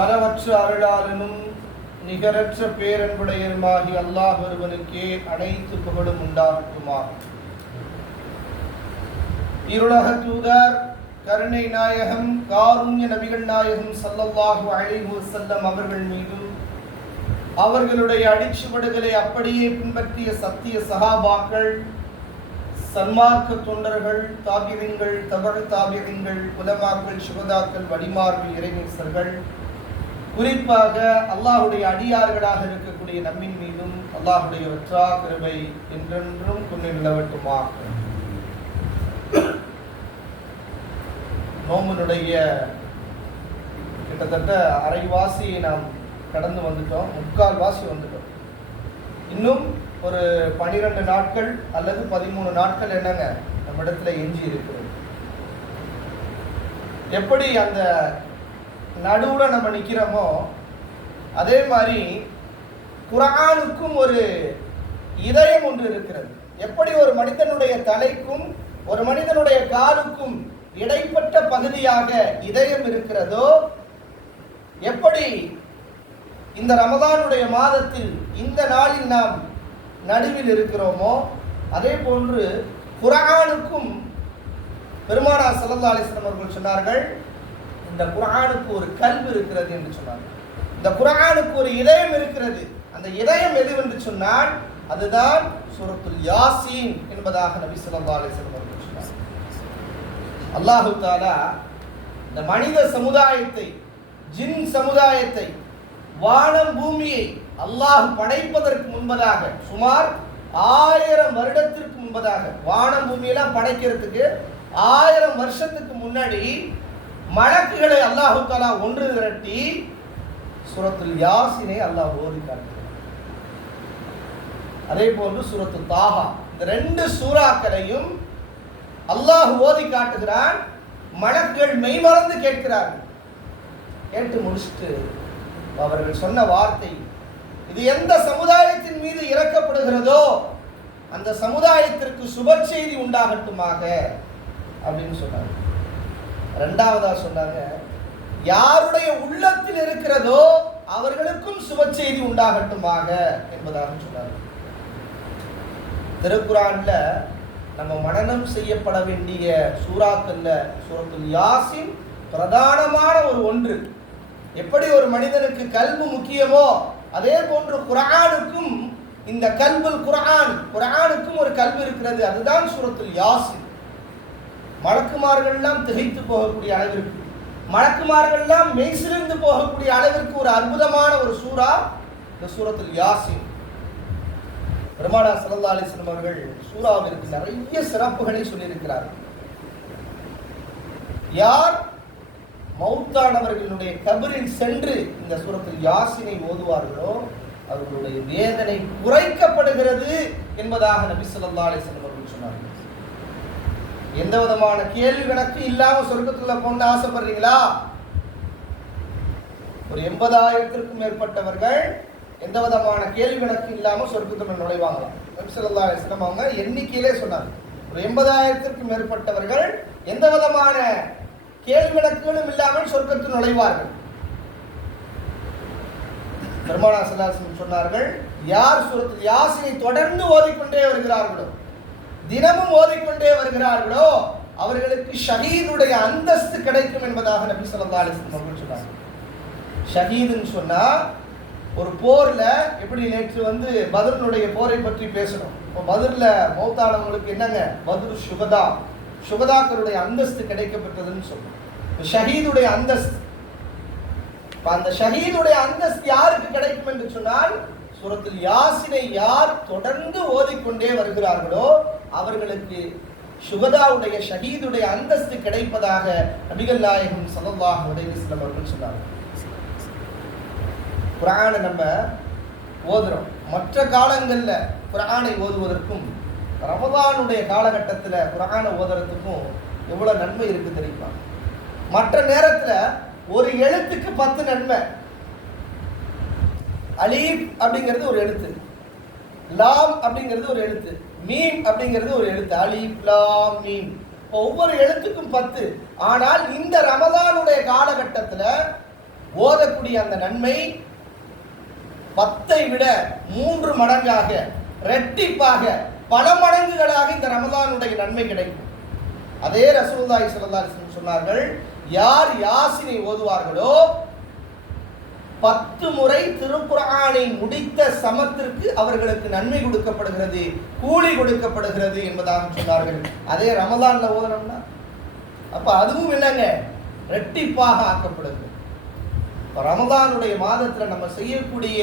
அளவற்ற அருளாளனும் நிகரற்ற பேரன்புடையருமாகி அல்லாஹ் ஒருவனுக்கே அனைத்து புகழும் உண்டாகட்டுமா இருளக தூதர் கருணை நாயகம் காருண்ய நபிகள் நாயகம் சல்லல்லாஹு அலைஹி செல்லம் அவர்கள் மீதும் அவர்களுடைய அடிச்சுவடுகளை அப்படியே பின்பற்றிய சத்திய சகாபாக்கள் சன்மார்க்க தொண்டர்கள் தாபியங்கள் தவறு தாபியங்கள் குலமாக்கள் சுகதாக்கள் வடிமார்கள் இறைநேசர்கள் குறிப்பாக அல்லாஹுடைய அடியார்களாக இருக்கக்கூடிய நம்மின் மீதும் அல்லாஹுடைய வற்றா கிருபை என்றென்றும் கொண்டு நிலவட்டுமா? நோமனுடைய கிட்டத்தட்ட அரைவாசியை நாம் கடந்து வந்துட்டோம் முக்கால் வாசி வந்துட்டோம். இன்னும் ஒரு பனிரெண்டு நாட்கள் அல்லது பதிமூணு நாட்கள் என்னங்க? நம்ம இடத்துல எஞ்சி இருக்கிறது எப்படி அந்த நடுவில் நம்ம நிற்கிறோமோ அதே மாதிரி குரானுக்கும் ஒரு இதயம் ஒன்று இருக்கிறது. எப்படி ஒரு மனிதனுடைய தலைக்கும் ஒரு மனிதனுடைய காலுக்கும் இடைப்பட்ட பகுதியாக இதயம் இருக்கிறதோ எப்படி இந்த ரமதானுடைய மாதத்தில் இந்த நாளில் நாம் நடுவில் இருக்கிறோமோ அதே போன்று குரானுக்கும் பெருமானா சல்லா அலிஸ்லாம் அவர்கள் சொன்னார்கள் இந்த குரானுக்கு ஒரு கல்வி இருக்கிறது என்று சொன்னாங்க. இந்த குரானுக்கு ஒரு இதயம் இருக்கிறது. அந்த இதயம் எதுவென்று சொன்னால் அதுதான் சூரத்துல் யாசீன் என்பதாக நபி ஸல்லல்லாஹு அலைஹி அவர்கள் சொன்னார் அல்லாஹு தாலா இந்த மனித சமுதாயத்தை ஜின் சமுதாயத்தை வானம் பூமியை அல்லாஹ் படைப்பதற்கு முன்பதாக சுமார் ஆயிரம் வருடத்திற்கு முன்பதாக வானம் பூமியெல்லாம் படைக்கிறதுக்கு ஆயிரம் வருஷத்துக்கு முன்னாடி மலக்குகளை அல்லாஹு தாலா ஒன்று திரட்டி சுரத்தில் யாசினை அல்லாஹ் ஓதி காட்டுகிறார் அதே போன்று சுரத்து தாகா இந்த ரெண்டு சூறாக்களையும் அல்லாஹ் ஓதி காட்டுகிறான். மலக்குகள் மெய்மறந்து கேட்கிறார்கள். கேட்டு முடிச்சுட்டு அவர்கள் சொன்ன வார்த்தை இது எந்த சமுதாயத்தின் மீது இறக்கப்படுகிறதோ அந்த சமுதாயத்திற்கு சுப செய்தி உண்டாகட்டுமாக அப்படின்னு சொன்னாங்க ரெண்டாவதா சொன்னாங்க யாருடைய உள்ளத்தில் இருக்கிறதோ அவர்களுக்கும் சுப செய்தி உண்டாகட்டுமாக என்பதாக சொன்னாங்க. திருக்குறான்ல நம்ம மனநம் செய்யப்பட வேண்டிய சூறாக்கள்ல சூரத்துல் யாசின் பிரதானமான ஒரு ஒன்று. எப்படி ஒரு மனிதனுக்கு கல்வி முக்கியமோ அதே போன்று குரானுக்கும் இந்த கல்வில் குரான் குரானுக்கும் ஒரு கல்வி இருக்கிறது அதுதான் சூரத்துல் யாசின். மலக்குமார்கள்லாம் திகைத்து போகக்கூடிய அளவிற்கு மலக்குமார்கள்லாம் மெய்சிலிருந்து போகக்கூடிய அளவிற்கு ஒரு அற்புதமான ஒரு சூறா இந்த சூரத்தில் யாசின். பெருமானா சல்லா அலிஸ்லம் அவர்கள் சூறாவிற்கு நிறைய சிறப்புகளை சொல்லியிருக்கிறார்கள் யார் மௌத்தானவர்களுடைய கபரில் சென்று இந்த சூரத்தில் யாசினை ஓதுவார்களோ அவர்களுடைய வேதனை குறைக்கப்படுகிறது என்பதாக நபி சொல்லா அலிஸ்லம் அவர்கள் சொன்னார்கள். எந்த விதமான கேள்வி கணக்கு இல்லாம சொர்க்கத்துல போன்னு ஆசைப்படுறீங்களா? ஒரு எண்பதாயிரத்திற்கும் மேற்பட்டவர்கள் எந்த விதமான கேள்வி கணக்கு இல்லாம சொர்க்கத்துல நுழைவாங்க நபி அவங்க எண்ணிக்கையிலே சொன்னாங்க. ஒரு எண்பதாயிரத்திற்கும் மேற்பட்டவர்கள் எந்த விதமான கேள்வி கணக்குகளும் இல்லாமல் சொர்க்கத்தில் நுழைவார்கள். பெருமானா சல்லாசன் சொன்னார்கள் யார் சுரத்தில் யாசினை தொடர்ந்து ஓதிக்கொண்டே வருகிறார்களோ தினமும் ஓதிக்கொண்டே வருகிறார்களோ அவர்களுக்கு ஷஹீதுடைய அந்தஸ்து கிடைக்கும் என்பதாக நபி சொல்லா அலிஸ்லம் சொன்னாங்க. ஷஹீதுன்னு சொன்னா ஒரு போர்ல எப்படி நேற்று வந்து பதிலுடைய போரை பற்றி பேசணும். இப்போ பதிரில் மௌத்தானவங்களுக்கு என்னங்க? பதில் சுகதா சுகதாக்களுடைய அந்தஸ்து கிடைக்கப்பட்டதுன்னு சொல்லணும் ஷஹீதுடைய அந்தஸ்து. அந்த ஷஹீதுடைய அந்தஸ்து யாருக்கு கிடைக்கும் என்று சொன்னால் சுரத்தில் யாசினை யார் தொடர்ந்து ஓதிக்கொண்டே வருகிறார்களோ அவர்களுக்கு சுகதாவுடைய ஷஹீதுடைய அந்தஸ்து கிடைப்பதாக நபிகள் நாயகம் சல்லாஹ் உதயநிஸ்லம் அவர்கள் சொன்னார்கள். குரானை நம்ம ஓதுறோம். மற்ற காலங்களில் குரானை ஓதுவதற்கும் ரமதானுடைய காலகட்டத்தில் குரானை ஓதுறதுக்கும் எவ்வளோ நன்மை இருக்குது தெரியுமா? மற்ற நேரத்தில் ஒரு எழுத்துக்கு பத்து நன்மை. அலீப் அப்படிங்கிறது ஒரு எழுத்து. லாம் அப்படிங்கிறது ஒரு எழுத்து. மீன் அப்படிங்கிறது ஒரு எழுத்து. அலீப் லாம் மீன். ஒவ்வொரு எழுத்துக்கும் பத்து. ஆனால் இந்த ரமதானுடைய காலகட்டத்தில் ஓதக்கூடிய அந்த நன்மை பத்தை விட மூன்று மடங்காக ரெட்டிப்பாக பல மடங்குகளாக இந்த ரமதானுடைய நன்மை கிடைக்கும். அதே ரசூலுல்லாஹி ஸல்லல்லாஹு சொன்னார்கள் யார் யாசினை ஓதுவார்களோ பத்து முறை திருக்குரானை முடித்த சமத்திற்கு அவர்களுக்கு நன்மை கொடுக்கப்படுகிறது கூலி கொடுக்கப்படுகிறது என்பதாக சொன்னார்கள். அதே ரமதான்ல ஓதனம்னா அப்ப அதுவும் என்னங்க? ரெட்டிப்பாக ஆக்கப்படுது. ரமதானுடைய மாதத்துல நம்ம செய்யக்கூடிய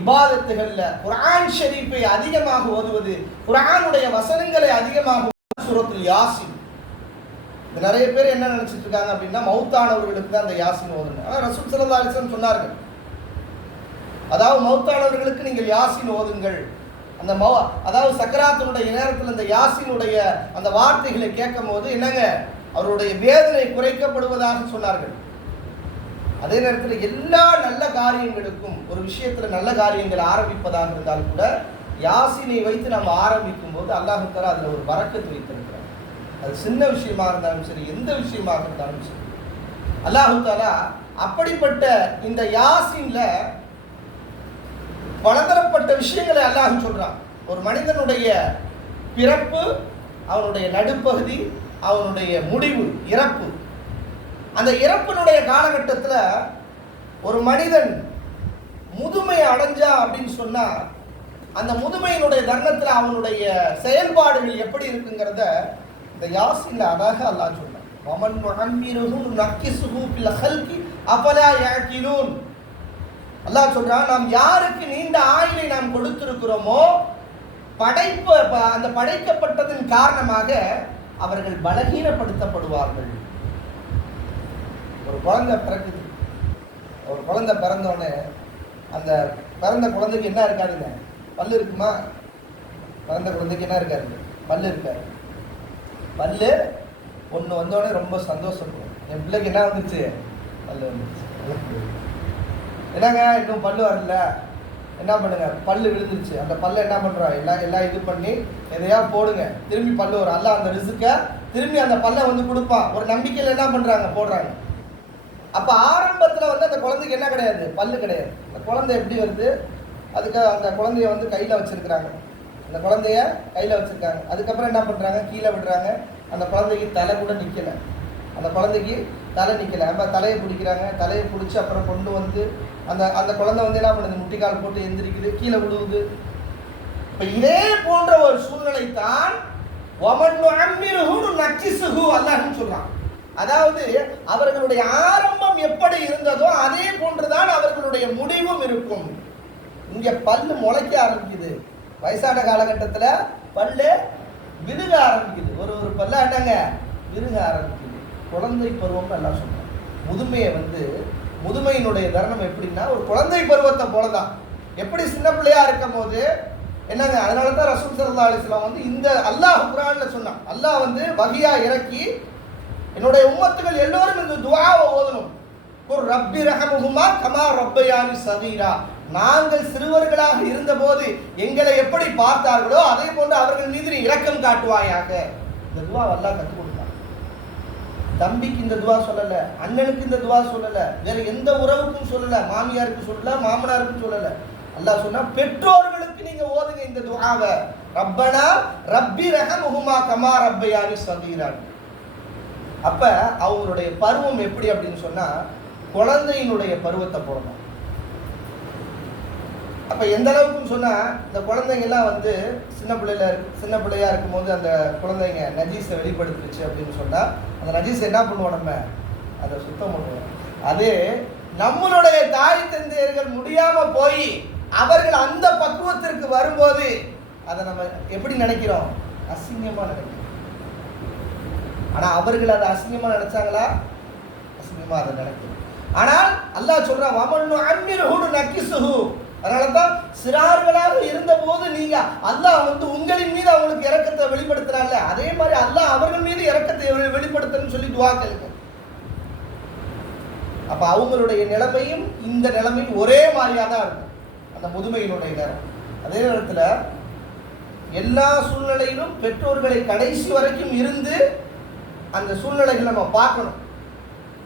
இபாதத்துகள்ல குரான் ஷரீஃபை அதிகமாக ஓதுவது குரானுடைய வசனங்களை அதிகமாக சுரத்தில் யாசின். நிறைய பேர் என்ன நினைச்சிட்டு இருக்காங்க அப்படின்னா மௌத்தானவர்களுக்கு தான் அந்த யாசின் ஓதுங்க ஆனால் ரசூல் சல்லா அலிஸ்லாம் சொன்னார்கள் அதாவது மௌத்தானவர்களுக்கு நீங்கள் யாசின் ஓதுங்கள். அந்த மௌ அதாவது சக்கராத்தினுடைய நேரத்தில் அந்த யாசினுடைய அந்த வார்த்தைகளை கேட்கும் போது என்னங்க? அவருடைய வேதனை குறைக்கப்படுவதாக சொன்னார்கள். அதே நேரத்தில் எல்லா நல்ல காரியங்களுக்கும் ஒரு விஷயத்தில் நல்ல காரியங்கள் ஆரம்பிப்பதாக இருந்தால் கூட யாசினை வைத்து நம்ம ஆரம்பிக்கும் போது அல்லாஹுக்கார அதில் ஒரு வரக்கத்து வைத்திருக்கிறார். அது சின்ன விஷயமா இருந்தாலும் சரி எந்த விஷயமாக இருந்தாலும் சரி. அல்லாஹு தாலா அப்படிப்பட்ட இந்த யாசின்ல பலதரப்பட்ட விஷயங்களை அல்லாஹ் சொல்கிறான் ஒரு மனிதனுடைய பிறப்பு அவனுடைய நடுப்பகுதி அவனுடைய முடிவு இறப்பு. அந்த இறப்பினுடைய காலகட்டத்தில் ஒரு மனிதன் முதுமை அடைஞ்சா அப்படின்னு சொன்னால் அந்த முதுமையினுடைய தர்ணத்தில் அவனுடைய செயல்பாடுகள் எப்படி இருக்குங்கிறத இந்த யாசின்ல அழகாக அல்லாஹ் சொன்னான் மமன் மகன் நக்கி சுகூப்பில் ஹல்கி அப்பலா யாக்கிலூன் அல்லாஹ் சொல்றான் நாம் யாருக்கு நீண்ட ஆயுளை நாம் கொடுத்திருக்கிறோமோ படைப்பு ப- அந்த படைக்கப்பட்டதன் காரணமாக அவர்கள் பலகீனப்படுத்தப்படுவார்கள். ஒரு குழந்தை பிறக்குது. ஒரு குழந்தை பிறந்தோடனே அந்த பிறந்த குழந்தைக்கு என்ன இருக்காதுங்க? பல் இருக்குமா? பிறந்த குழந்தைக்கு என்ன இருக்காது? பல் இருக்காது. பல் ஒன்று வந்தோடனே ரொம்ப சந்தோஷப்படும் என் பிள்ளைக்கு என்ன வந்துச்சு பல் வந்துச்சு என்னங்க இன்னும் பல் வரல? என்ன பண்ணுங்க? பல் விழுந்துருச்சு. அந்த பல்ல என்ன பண்ணுறா எல்லாம் எல்லாம் இது பண்ணி எதையா போடுங்க. திரும்பி பல்லு வரும். அல்ல அந்த ரிசுக்க திரும்பி அந்த பல்ல வந்து கொடுப்பான். ஒரு நம்பிக்கையில் என்ன பண்ணுறாங்க போடுறாங்க. அப்போ ஆரம்பத்தில் வந்து அந்த குழந்தைக்கு என்ன கிடையாது? பல்லு கிடையாது. அந்த குழந்தை எப்படி வருது? அதுக்கு அந்த குழந்தைய வந்து கையில் வச்சுருக்குறாங்க. அந்த குழந்தைய கையில் வச்சுருக்காங்க. அதுக்கப்புறம் என்ன பண்ணுறாங்க கீழே விடுறாங்க. அந்த குழந்தைக்கு தலை கூட நிற்கலை அந்த குழந்தைக்கு தலை நிற்கலை நம்ம தலையை பிடிக்கிறாங்க. தலையை பிடிச்சி அப்புறம் கொண்டு வந்து அந்த அந்த குழந்தை வந்து என்ன பண்ணுது? முட்டிக்கால் போட்டு எந்திரிக்குது கீழே விழுவுது. இப்போ இதே போன்ற ஒரு சூழ்நிலை தான் நச்சிசுகு அல்லாஹ்னு சொல்றான். அதாவது அவர்களுடைய ஆரம்பம் எப்படி இருந்ததோ அதே போன்றுதான் அவர்களுடைய முடிவும் இருக்கும். இங்க பல்லு முளைக்க ஆரம்பிக்குது. வயசான காலகட்டத்தில் பல்லு விழுக ஆரம்பிக்குது. ஒரு ஒரு பல்ல என்னங்க? விழுக ஆரம்பிக்குது. குழந்தை பருவம் எல்லாம் சொல்றாங்க. முதுமையை வந்து முதுமையினுடைய தருணம் எப்படின்னா ஒரு குழந்தை பருவத்தை போல தான் எப்படி சின்ன பிள்ளையாக இருக்கும் போது என்னங்க அதனால தான் ரசூல் சல்லா அலிஸ்லாம் வந்து இந்த அல்லாஹ் குரானில் சொன்னான். அல்லாஹ் வந்து வகையாக இறக்கி என்னுடைய உம்மத்துகள் எல்லோரும் இந்த துவாவை ஓதணும். ஒரு ரப்பி ரகமுகுமா கமா ரப்பையானி சதீரா நாங்கள் சிறுவர்களாக இருந்தபோது எங்களை எப்படி பார்த்தார்களோ அதே போன்று அவர்கள் மீது நீ இரக்கம் காட்டுவாயாக. இந்த துவா அல்லாஹ் கற்றுக் கொடுத்தான். தம்பிக்கு இந்த துவா சொல்லலை அண்ணனுக்கு இந்த துவா சொல்லலை வேற எந்த உறவுக்கும் சொல்லலை மாமியாருக்கு சொல்லல மாமனாருக்கும் சொல்லல. அல்லாஹ் சொன்னா பெற்றோர்களுக்கு நீங்க ஓதுங்க இந்த துவாவை. ரப்பனா ரப்பி ரஹமுகுமா கமா ரப்பையாரி சதீரா அப்ப அவங்களுடைய பருவம் எப்படி அப்படின்னு சொன்னா குழந்தையினுடைய பருவத்தை போடணும். அப்போ எந்த அளவுக்குன்னு சொன்னால் இந்த குழந்தைங்கெல்லாம் வந்து சின்ன பிள்ளைல சின்ன பிள்ளையா இருக்கும்போது அந்த குழந்தைங்க நஜீஸை வெளிப்படுத்துச்சு அப்படின்னு சொன்னால் அந்த நஜீஸ் என்ன பண்ணுவோம் நம்ம? அதை சுத்தம் பண்ணுவோம். அது நம்மளுடைய தாய் தந்தையர்கள் முடியாமல் போய் அவர்கள் அந்த பக்குவத்திற்கு வரும்போது அதை நம்ம எப்படி நினைக்கிறோம்? அசிங்கமாக நினைக்கிறோம். ஆனால் அவர்கள் அதை அசிங்கமாக நினைச்சாங்களா? அசிங்கமாக அதை நினைக்கிறோம் ஆனால் அல்லாஹ் சொல்கிறான் வமன்னு அன்மிருஹுடு நக்கிசுஹு அதனால தான் சிறார்களாக இருந்தபோது நீங்க அல்லாஹ் வந்து உங்களின் மீது அவங்களுக்கு இறக்கத்தை வெளிப்படுத்துறாங்கல்ல அதே மாதிரி அல்லாஹ் அவர்கள் மீது இறக்கத்தை வெளிப்படுத்தணும்னு சொல்லி துவா கேளுங்க. அப்ப அவங்களுடைய நிலைமையும் இந்த நிலைமையும் ஒரே மாதிரியா தான் இருக்கும். அந்த முதுமையினுடைய நேரம். அதே நேரத்தில் எல்லா சூழ்நிலையிலும் பெற்றோர்களை கடைசி வரைக்கும் இருந்து அந்த சூழ்நிலைகளை நம்ம பார்க்கணும்.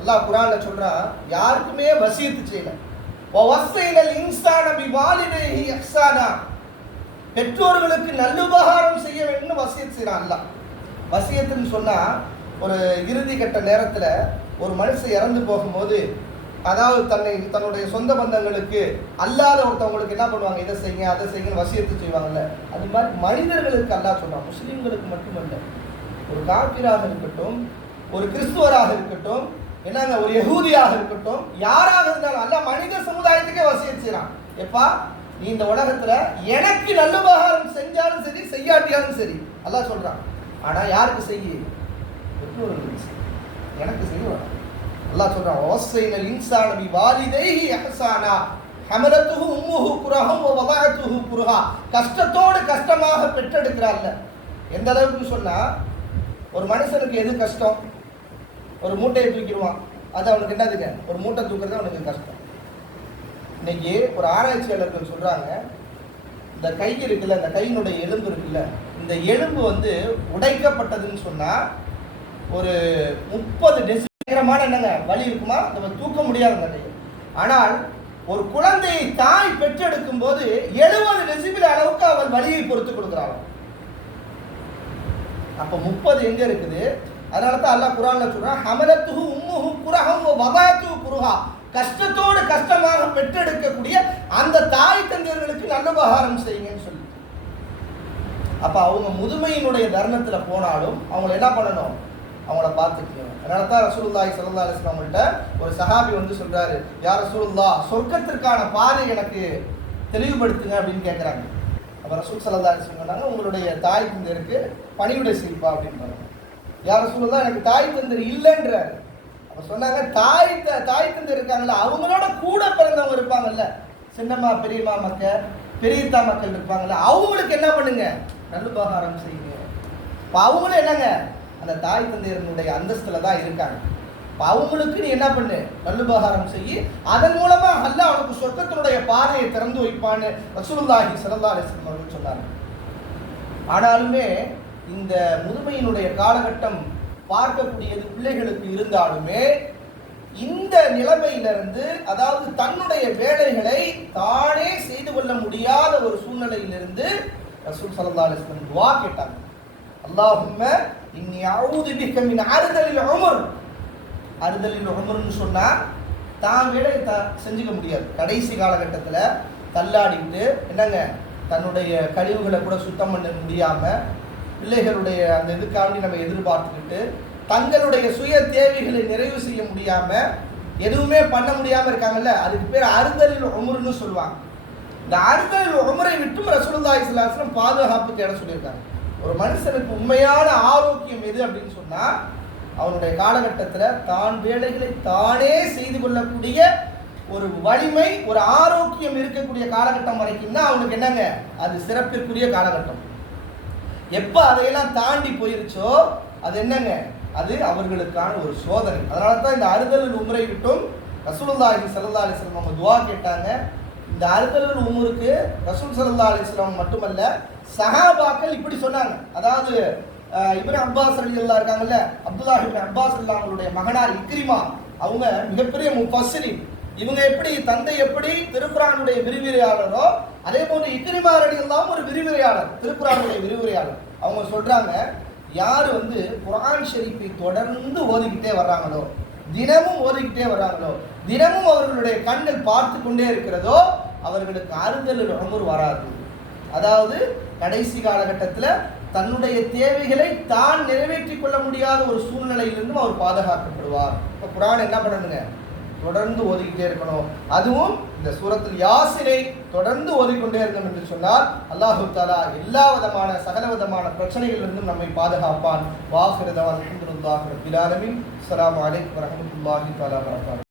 அல்லாஹ் குரான்ல சொல்றான் யாருக்குமே வசியத்து செய்யலை. வவஸ்ஸைனல் இன்சான பிவாலிதைஹி இஹ்சானா பெற்றோர்களுக்கு நல்லுபகாரம் செய்ய வேண்டும்னு வசியத் செய்கிறான் அல்லாஹ். வசியத்துன்னு சொன்னால் ஒரு இறுதி கட்ட நேரத்தில் ஒரு மனுஷன் இறந்து போகும்போது அதாவது தன்னை தன்னுடைய சொந்த பந்தங்களுக்கு அல்லாத ஒருத்தவங்களுக்கு என்ன பண்ணுவாங்க? இதை செய்யுங்க அதை செய்யுங்கன்னு வசியத்தை செய்வாங்கல்ல. அது மாதிரி மனிதர்களுக்கு அல்லா சொல்கிறான் முஸ்லீம்களுக்கு மட்டுமல்ல ஒரு காப்பிராக இருக்கட்டும் ஒரு கிறிஸ்துவராக இருக்கட்டும் என்னங்க ஒரு யகூதியாக இருக்கட்டும் யாராக இருந்தாலும் அல்ல மனித சமுதாயத்துக்கே வசியம் செய்யறான் எப்பா நீ இந்த உலகத்துல எனக்கு நல்லுபகாரம் செஞ்சாலும் சரி செய்யாட்டியாலும் சரி அதான் சொல்றான். ஆனா யாருக்கு செய்ய? எனக்கு செய்ய. வேணாம் அல்லாஹ் சொல்றான் ஓசைனல் இன்சான பி வாலிதைஹி அஹசானா ஹமலத்துஹு உம்முஹு குரஹம் வ வதஅத்துஹு குர்ஹா. கஷ்டத்தோடு கஷ்டமாக பெற்றெடுக்கிறாள்ல. எந்த அளவுக்கு சொன்னா ஒரு மனுஷனுக்கு எது கஷ்டம்? ஒரு மூட்டையை தூக்கிடுவான். அது அவனுக்கு என்னதுங்க? ஒரு மூட்டை தூக்குறது அவனுக்கு கஷ்டம். இன்னைக்கு ஒரு ஆராய்ச்சியாளர்கள் சொல்றாங்க இந்த கை இருக்குல்ல இந்த கையினுடைய எலும்பு இருக்குல்ல இந்த எலும்பு வந்து உடைக்கப்பட்டதுன்னு சொன்னா ஒரு முப்பது டெசிகரமான என்னங்க வலி இருக்குமா? நம்ம தூக்க முடியாது அந்த கையை ஆனால் ஒரு குழந்தையை தாய் பெற்றெடுக்கும் போது எழுபது டெசிபிள் அளவுக்கு அவள் வலியை பொறுத்து கொடுக்குறாள். அப்ப முப்பது எங்க இருக்குது? அதனால தான் அல்லாஹ் குரான்ல சொல்றான் ஹமலத்துஹு உம்முஹு குரஹம் வபாத்து குருஹா. கஷ்டத்தோடு கஷ்டமாக பெற்றெடுக்கக்கூடிய அந்த தாய் தந்தையர்களுக்கு நல்ல உபகாரம் செய்யுங்கன்னு சொல்லி. அப்போ அவங்க முதுமையினுடைய தர்மத்தில் போனாலும் அவங்கள என்ன பண்ணணும்? அவங்கள பார்த்துக்கணும். அதனால தான் ரசூலுல்லாஹி சல்லா அலைஹி அவங்கள்ட்ட ஒரு சஹாபி வந்து சொல்கிறாரு யார் ரசூல்லா சொர்க்கத்திற்கான பாதை எனக்கு தெளிவுபடுத்துங்க அப்படின்னு கேட்குறாங்க அப்போ ரசூல் சல்லா அலிஸ்லாம் சொன்னாங்க உங்களுடைய தாய் தந்தையருக்கு பணியுடை செய்ப்பா அப்படின்னு யார ரசூலுல்லாஹ் எனக்கு தாய் தந்தர் இல்லைன்றாரு. அப்போ சொன்னாங்க தாய் த தாய் தந்தர் இருக்காங்கல்ல அவங்களோட கூட பிறந்தவங்க இருப்பாங்கல்ல. சின்னம்மா பெரியம்மா மக்கள் பெரியத்தா மக்கள் இருப்பாங்கல்ல அவங்களுக்கு என்ன பண்ணுங்க? நல்லுபகாரம் செய்யுங்க. இப்போ அவங்களும் என்னங்க? அந்த தாய் தந்தையர்களுடைய அந்தஸ்தில் தான் இருக்காங்க. இப்போ அவங்களுக்கு நீ என்ன பண்ணு? நல்லுபகாரம் செய்யி அதன் மூலமா அல்ல அவனுக்கு சொர்க்கத்தினுடைய பாதையை திறந்து வைப்பான்னு ரசூலுல்லாஹி ஸல்லல்லாஹு அலைஹி அவர்கள் சொன்னாங்க. ஆனாலுமே இந்த முதுமையினுடைய காலகட்டம் பார்க்கக்கூடியது பிள்ளைகளுக்கு இருந்தாலுமே இந்த நிலைமையிலிருந்து அதாவது தன்னுடைய வேலைகளை தானே செய்து கொள்ள முடியாத ஒரு சூழ்நிலையிலிருந்து ரசூல் சல்லா அலைஹி துவா கேட்டாங்க. அல்லாஹும்ம இன்னி அவுது பிக அறுதலில் அமர் அறுதலில் அமர்னு சொன்னால் தான் வேலை த செஞ்சுக்க முடியாது. கடைசி காலகட்டத்தில் தள்ளாடிட்டு என்னங்க தன்னுடைய கழிவுகளை கூட சுத்தம் பண்ண முடியாமல் பிள்ளைகளுடைய அந்த இதுக்காண்டி நம்ம எதிர்பார்த்துக்கிட்டு தங்களுடைய சுய தேவைகளை நிறைவு செய்ய முடியாம எதுவுமே பண்ண முடியாம இருக்காங்கல்ல அதுக்கு பேர் அறுதலில் உமர்னு சொல்லுவாங்க. இந்த அறுதலில் உமரை விட்டும் ரசூலுல்லாஹி ஸல்லல்லாஹு பாதுகாப்பு தேட சொல்லியிருக்காங்க. ஒரு மனுஷனுக்கு உண்மையான ஆரோக்கியம் எது அப்படின்னு சொன்னா அவனுடைய காலகட்டத்தில் தான் வேலைகளை தானே செய்து கொள்ளக்கூடிய ஒரு வலிமை ஒரு ஆரோக்கியம் இருக்கக்கூடிய காலகட்டம் வரைக்கும் தான் அவனுக்கு என்னங்க? அது சிறப்பிற்குரிய காலகட்டம். எப்போ அதையெல்லாம் தாண்டி போயிருச்சோ அது என்னங்க? அது அவர்களுக்கான ஒரு சோதனை. அதனால தான் இந்த அறுதல் உமரை விட்டும் ரசூலுல்லாஹி சல்லா அலிஸ்லாம் அவங்க துவா கேட்டாங்க. இந்த அறுதல் உமருக்கு ரசூல் சல்லா அலிஸ்லாம் மட்டுமல்ல சஹாபாக்கள் இப்படி சொன்னாங்க. அதாவது அஹ், இப்னு அப்பாஸ் அல்லா இருக்காங்கல்ல அப்துல்லாஹ் இப்னு அப்பாஸ் ரலியல்லாஹு அவங்களுடைய மகனார் இக்ரிமா. அவங்க மிகப்பெரிய முஃபஸ்ஸிரின். இவங்க எப்படி தந்தை எப்படி திருக்குறானுடைய விரிவுரையாளரோ அதே போன்று இக்ரிமா எல்லாம் ஒரு விரிவுரையாளர் திருக்குறானுடைய விரிவுரையாளர். அவங்க சொல்றாங்க யார் வந்து குரான் ஷெரீப்பை தொடர்ந்து ஓதிக்கிட்டே வர்றாங்களோ தினமும் ஓதிக்கிட்டே வர்றாங்களோ தினமும் அவர்களுடைய கண்ணில் பார்த்து கொண்டே இருக்கிறதோ அவர்களுக்கு அறுதல் அமர் வராது. அதாவது கடைசி காலகட்டத்தில் தன்னுடைய தேவைகளை தான் நிறைவேற்றி கொள்ள முடியாத ஒரு சூழ்நிலையிலிருந்தும் அவர் பாதுகாக்கப்படுவார். இப்போ குரான் என்ன பண்ணணுங்க தொடர்ந்து ஓதிக்கிட்டே இருக்கணும். அதுவும் இந்த சூரத்தில் யாசினை தொடர்ந்து ஓதிக்கொண்டே இருந்தோம் என்று சொன்னால் அல்லாஹு தாலா எல்லா விதமான சகல விதமான பிரச்சனைகளிலிருந்தும் நம்மை பாதுகாப்பான். வாஹிரதவான் அல்ஹம்துலில்லாஹி ரப்பில் ஆலமீன். வலைக்கம் வரமத்துல்லாஹி தாலா தஆலா